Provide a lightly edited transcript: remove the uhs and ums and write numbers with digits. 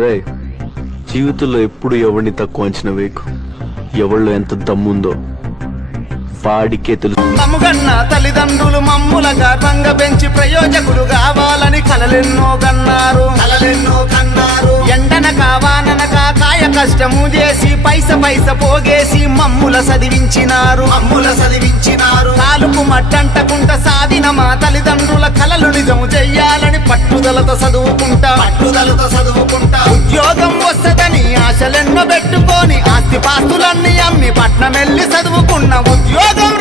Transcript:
రే, జీవితంలో ఎప్పుడు ఎవరిని తక్కువ అంచనా వేయకు. ఎవరిలో ఎంత దమ్ముందో వాడికే తెలుసు. మమ్ముగన్న తల్లిదండ్రులు మమ్ములగా రంగ పెంచి ప్రయోజకులు కావాలని కలలెన్నో కన్నారు. ఎండనక వాననక కాయ కష్టము చేసి పైస పోగేసి మమ్ముల చదివించినారు. కాలుకు మట్టంటకుంట సాధిన మా తల్లిదండ్రుల కలలు నిజం చెయ్యాలని పట్టుదలతో చదువుకుంటా. ఉద్యోగం వస్తదని ఆశలెన్నో పెట్టుకొని ఆస్తి పాస్తులన్నీ అమ్మి పట్నమెల్లి చదువుకున్న. ఉద్యోగం